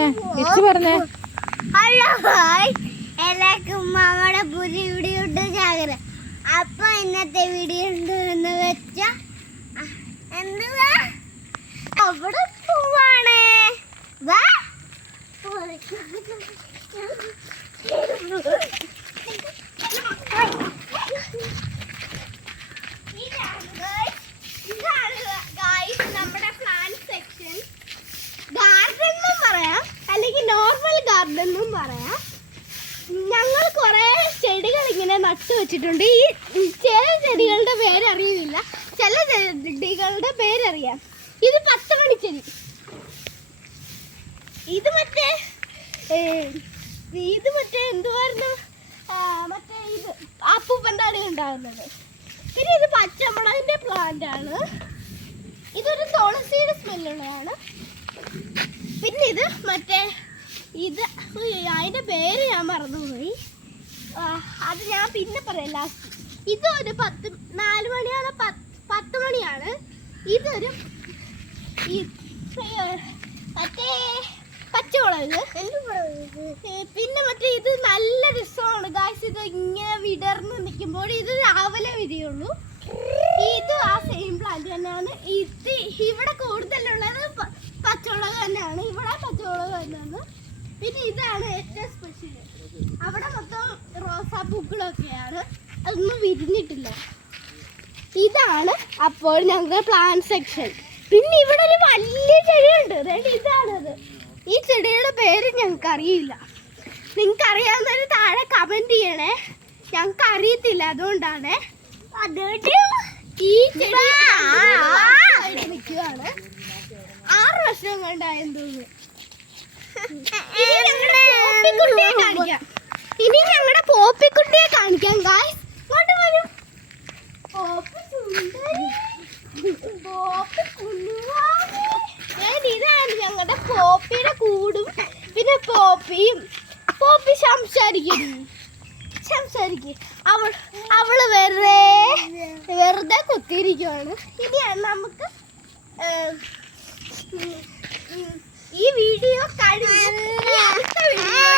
പറഞ്ഞേ, തിരിച്ചു പറഞ്ഞേ. ഹലോ ഹായ്, എല്ലാവർക്കും നമ്മുടെ പുതിയ വീഡിയോ ഉണ്ട് ചാകര. അപ്പൊ ഇന്നത്തെ വീഡിയോ എന്ന് വെച്ചാ എന്തുവാ, അവിടെ പോവാണ്. വാ നമ്മുടെ പ്ലാന്റ് സെക്ഷൻ. ഗാർഡൻ എന്നും പറയാം, അല്ലെങ്കിൽ നോർമൽ ഗാർഡൻ എന്നും പറയാം. ഞങ്ങൾ കുറെ ചെടികൾ ഇങ്ങനെ നട്ടു വെച്ചിട്ടുണ്ട്. ഈ ചില ചെടികളുടെ പേരറിയില്ല, ചില ചെടികളുടെ പേരറിയാം. ഇത് 10 മണിച്ചെടി, ഇത് മറ്റേ എന്തുവായിരുന്നു, മറ്റേ ഇത് അപ്പൂപ്പൻ്റെ അടി ഉണ്ടാകുന്നത്. പിന്നെ ഇത് പച്ചമുളകിന്റെ പ്ലാന്റ് ആണ്. ഇതൊരു തുളസിയുടെ സ്മെല്ലുള്ളതാണ്. പിന്നെ ഇത് മറ്റേ ഇത്, അതിന്റെ പേര് ഞാൻ മറന്നുപോയി, അത് ഞാൻ പിന്നെ പറയാം ലാസ്റ്റ്. ഇതൊരു 4 മണിയാണ്, 10 മണിയാണ്. ഇതൊരു മറ്റേ പച്ചമുളക്. പിന്നെ മറ്റേ ഇത് നല്ല രസമാണ് ഗായ്സ്. ഇത് ഇങ്ങനെ വിടർന്ന് നിൽക്കുമ്പോൾ ഇത് രാവിലെ വിരിയുള്ളൂ. ഇത് ആ സെയിം പ്ലാന്റ് തന്നെയാണ്. ഇത് ഇവിടെ കൂടുതലുള്ളത് പച്ചമുളക് തന്നെയാണ്, ഇവിടെ പച്ചമുളക് തന്നെയാണ്. പിന്നെ ഇതാണ് ഏറ്റവും സ്പെഷ്യൽ. അവിടെ മൊത്തം റോസാപ്പൂക്കളൊക്കെയാണ്, അതൊന്നും വിരിഞ്ഞിട്ടില്ല. ഇതാണ് അപ്പോൾ ഞങ്ങളുടെ പ്ലാന്റ് സെക്ഷൻ. പിന്നെ ഇവിടെ ഒരു വലിയ ചെടിയുണ്ട്, ഇതാണത്. ഈ ചെടിയുടെ പേര് ഞങ്ങൾക്ക് അറിയില്ല. നിങ്ങൾക്ക് അറിയാവുന്നവർ താഴെ കമന്റ് ചെയ്യണേ. ഞങ്ങൾക്ക് അറിയത്തില്ല, അതുകൊണ്ടാണ്. ഈ ചെടി നിൽക്കുകയാണ്, 6 വർഷം കണ്ടായെന്ന് തോന്നുന്നു. ഇനി ഞങ്ങളുടെ പോപ്പിക്കുട്ടിയെ കാണിക്കാം ഗായ്സ്. ഇങ്ങോട്ട് വരും. ഇതാണ് ഞങ്ങളുടെ പോപ്പിയുടെ കൂടും. പിന്നെ പോപ്പി സംസാരിക്കും. അവള് വെറുതെ കുത്തിയിരിക്കുവാണ്. ഇനിയാണ് നമുക്ക് ഈ വീഡിയോ കഴിഞ്ഞ് അടുത്ത വീഡിയോ